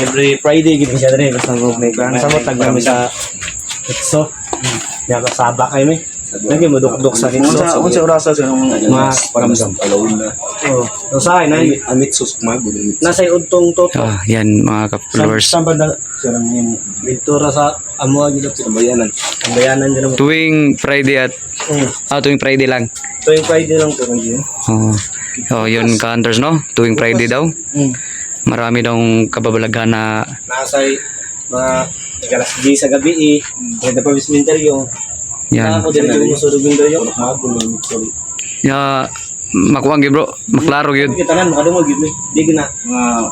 Every Friday gid siya dre basta may plan sa mo tagna mi sa Itso. Ya kasaba kay mi. Lagi mo dukdok sa Itso. Unsa orasa sa mga paramdam alawin na. Oh, sa na Amit susukmay budin. nasa udtong toto. Yan mga ka-followers. Sa banda sarang yung bintura sa amo gid sa bayanan. Ang bayanan din mo. Tuwing Friday at tuwing Friday lang. Tuwing Friday lang to yun. Yun ka-hunters no? Tuwing Friday daw. Marami daw kababalaghan na Nasay mga alas 10 sa gabi Ganda pa bisminteryo. yan. Ako din yung musurog binteryo. Magulong. Sorry. Ya makuha gyud bro, maklaro gyud. Kita kan makadungog gid di gina mga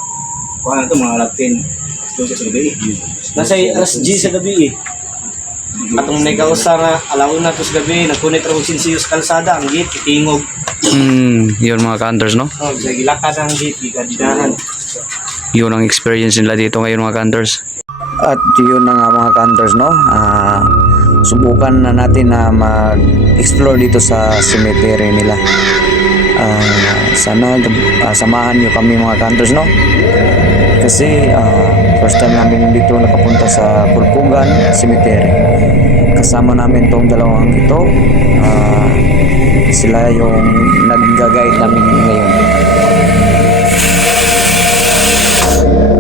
kuan to mga latin. Doon sa gabi. Nasay alas 10 sa gabi Atong negosyo nga alawon na to sa gabi nagkunit ra og sinsiyos kalsada ang gate itingog. Yun mga ka-hunters no? Oh, sa gilakad ang gate gikadinahan. Yun ang experience nila dito ngayon mga ka-hunters. At yun na nga mga ka-hunters no? Subukan na natin na mag-explore dito sa cemetery nila. Sana samahan nyo kami mga ka-hunters no? Kasi first time namin dito nakapunta sa Pulpugan Cemetery. Kasama namin tong dalawang ito. Sila yung nag-guide namin ngayon.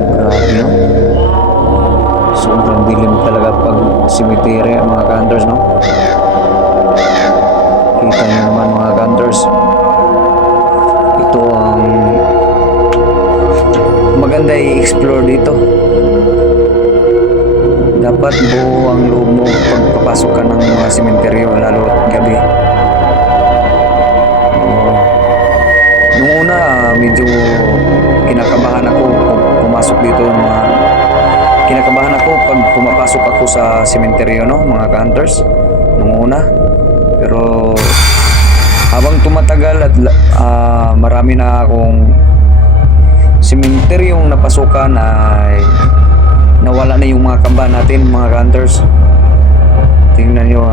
Grabe no? Sobrang dilim talaga pag cemetery mga ka-hunters no? Kita nyo naman mga ka-hunters. Ito ang maganda i-explore dito. Dapat buo ang loob mo pagpapasok ka ng mga sementeryo lalo gabi. Nung una medyo kinakabahan ako pumasok dito kinakabahan ako pag pumapasok ako sa sementeryo no mga ka-hunters nung una. Pero habang tumatagal at marami na akong sementeryong napasukan ay nawala na yung mga kamba natin mga ka-hunters. Tingnan nyo,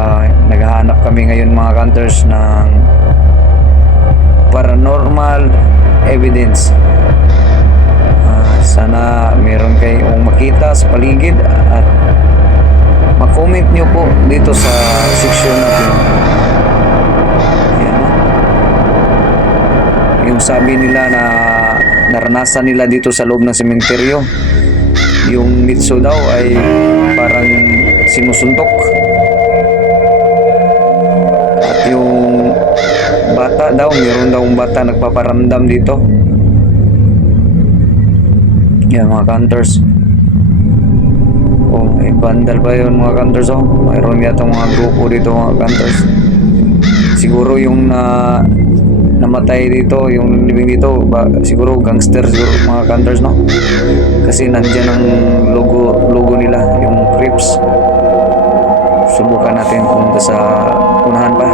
naghahanap kami ngayon mga ka-hunters ng paranormal evidence. Sana meron kayong makita sa paligid at mag-comment nyo po dito sa section natin. Yan. Yung sabi nila na naranasan nila dito sa loob ng sementeryo, yung mitso daw ay parang sinusuntok. At yung bata daw, meron daw bata nagpaparamdam dito. Yan mga ka-hunters. Oh, may bandal pa yun mga ka-hunters. Oh, mayroon yata mga grupo dito mga ka-hunters. Siguro yung namatay dito, yung living dito, siguro gangster siguro mga ka-hunters no? Kasi nandyan ang logo nila, yung Crips. Subukan natin kung sa unahan pa.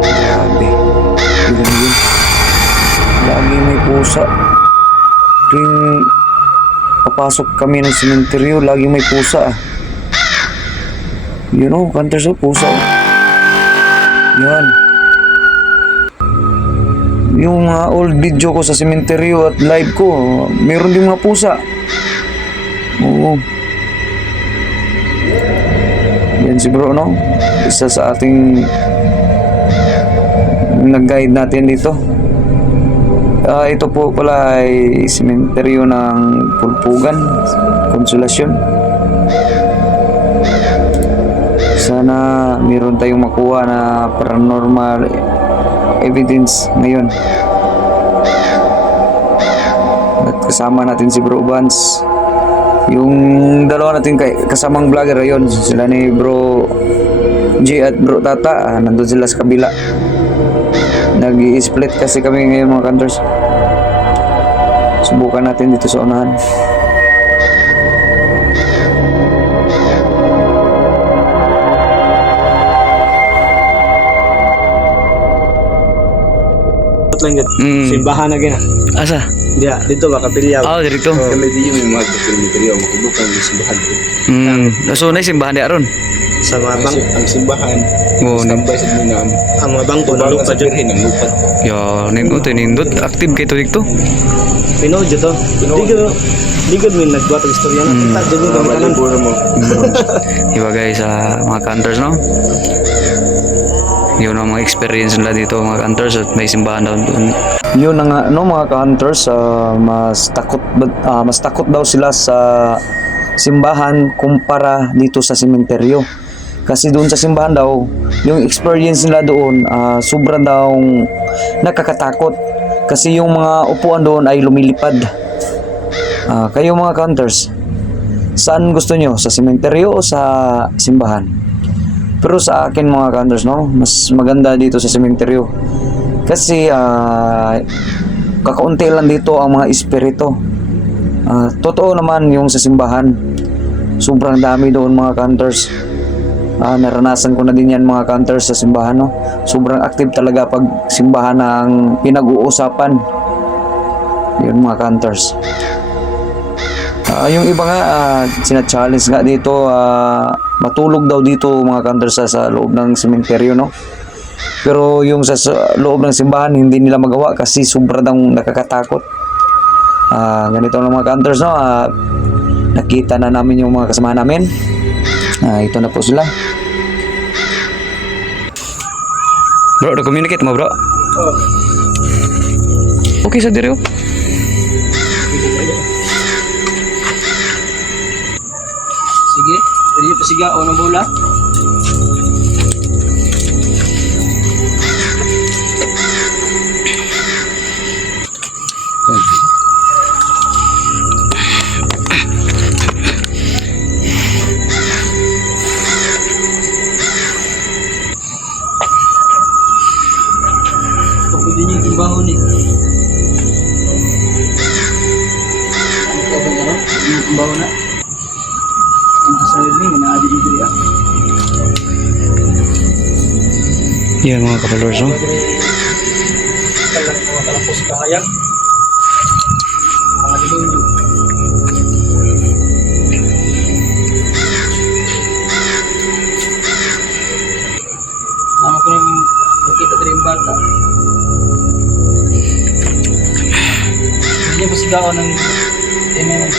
Grabe. Yun. Lagi may pusa. Tuwing papasok kami ng sementeryo, lagi may pusa. You know, ka-hunters pusa. Yan. Yung old video ko sa sementeryo at live ko, meron din mga pusa. Oo. Yan si bro, no? Isa sa ating nag-guide natin dito. Ito po pala ay sementeryo ng Pulpugan, Konsolasyon. Sana meron tayong makuha na paranormal evidence ngayon. At kasama natin si Bro Vance. Yung dalawa natin kasamang vlogger ayun, sila ni Bro G at Bro Tata, nandun sila sa kabila. Nag-i-split kasi kami ngayon mga ka-hunters. Subukan natin dito sa unahan. Simbahan na gina. Asa? Diya, dito ba kapilya? Dito. Kami din yung mga kilometro ang makubok ang simbahan. So na simbahan di aron. Sa mga bang, Ang simbahan. Oh, Tambay sa minam. ang mga bangko na Bago lupa sa dyan. pirhin ang lupat. Ya, nindot active kay to dito. Pinoy dyan to. Di ka min nagbuhat ang istorya na. Kita dyan yung kami kanan. Maliburo mo. Iba guys sa mga hunters no. Yun ang mga experience nila dito mga hunters at may simbahan daw doon. Yun na nga no mga hunters, mas takot daw sila sa simbahan kumpara dito sa sementeryo. Kasi doon sa simbahan daw, yung experience nila doon sobrang daw nakakatakot. Kasi yung mga upuan doon ay lumilipad. Kayo mga hunters, saan gusto nyo? Sa sementeryo o sa simbahan? Pero sa akin mga hunters, no, mas maganda dito sa sementeryo. Kasi kakaunti lang dito ang mga espiritu. Totoo naman yung sa simbahan. Sobrang dami doon mga hunters. Naranasan ko na din yan mga hunters sa simbahan, no. Sobrang active talaga pag simbahan na ang pinag-uusapan. Yun mga hunters. Yung iba nga sina-challenge nga dito, matulog daw dito mga hunters sa loob ng sementeryo, no. Pero yung sa loob ng simbahan hindi nila magawa kasi sobrang nakakatakot. Ganito lang mga hunters, no. Nakita na namin yung mga kasama namin. Ito na po sila. Bro, na-communicate mo bro? Okay sa diri oh. Sige, pwede nyo pasiga o ng bola. Pwede nyo yung baho ni. Ang baho na. Nakasalit ni, naadi dito rin. Yan mga kapalors, no? Kalapos kahayag. Mga demonyo. Nama ko yung nakita rin yung bata. Hindi niya pasigaw ng MMM.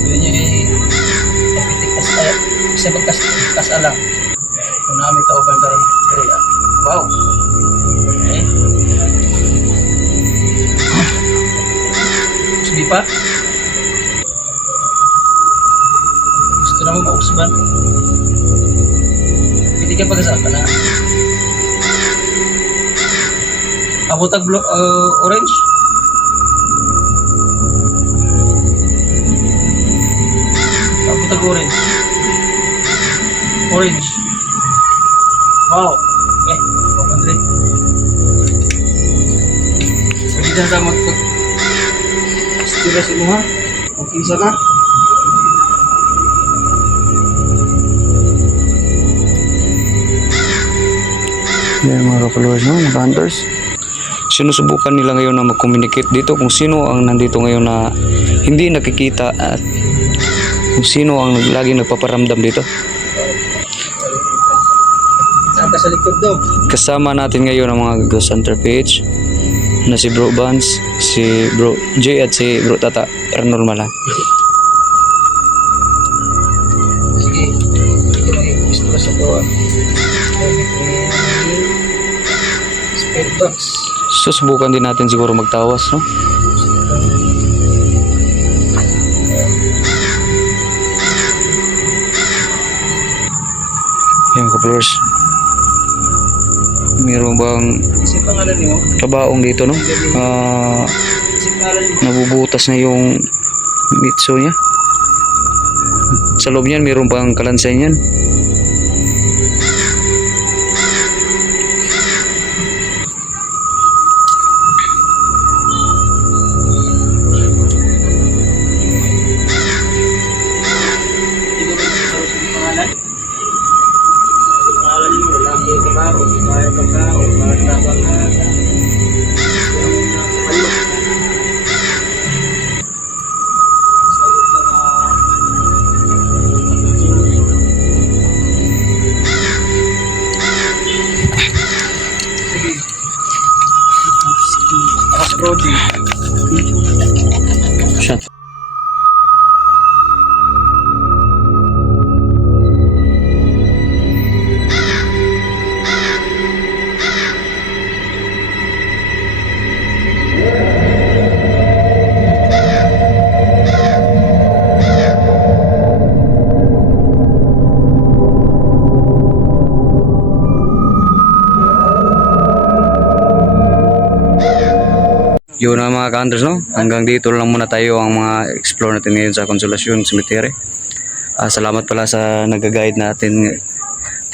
Pwede niya ipitik kasi magkasalang. Kung namin tauban karon area. Wow. Okay. Gusto pa? Gusto na mo mausban? Pitik ka pagkasaan ka na. Abotag orange? Abotag orange. Orange. Wow. Andre. Pwede na sa stila sa mo ha? Okay sa ka? Yan mga kapalors, no? Mga hunters. Sinusubukan nila ngayon na mag-communicate dito kung sino ang nandito ngayon na hindi nakikita at kung sino ang laging nagpaparamdam dito. Saan ka sa likod daw? Kasama natin ngayon ang mga Ghost Hunter page na si Bro Vance, si Bro J at si Bro Tata Paranormal. Sige. Ito na yung gusto sa to. Spirit box. Susubukan din natin siguro magtawas, no? Yan ka-followers. Meron bang Isip pangalan niyo? kabaong dito, no? Isip pangalan niyo? Nabubutas na yung mitso niya. Sa loob niyan, meron pang kalansay niyan. Pangalan niyo? Lalaki, kabaro. Siya. Yun na mga ka-hunters, no? Hanggang dito lang muna tayo ang mga explore natin ngayon sa Consolacion Cemetery. Salamat pala sa nag-guide natin.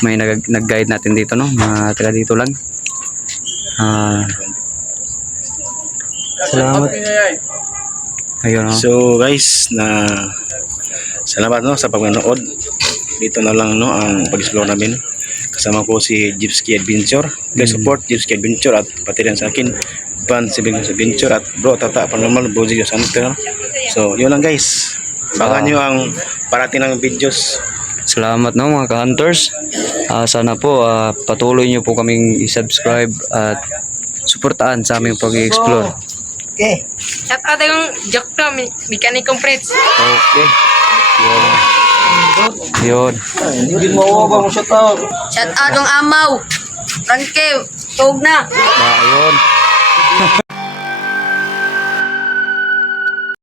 May nag-guide natin dito, no? Mga taga dito lang. Salamat. Ayun, no? So guys, salamat no sa pagmanood. Dito na lang no ang pag-explore namin. Kasama ko si Gypsy Adventure. Please support Gypsy Adventure at pati rin sa akin Van Siblings Adventure at Bro Tata Paranormal Bro Gio Santo. So yun lang guys. Abangan nyo ang parating ng videos. Salamat, no, mga ka-hunters. Sana po patuloy nyo po kaming i-subscribe at suportahan sa aming pag-explore. Okay. Shout out yung joke to, Mechanicong Freds. Okay. Yun. Hindi mo ba mo siya tao? Shout out yung Amaw. Ranke, tug na. Ayun.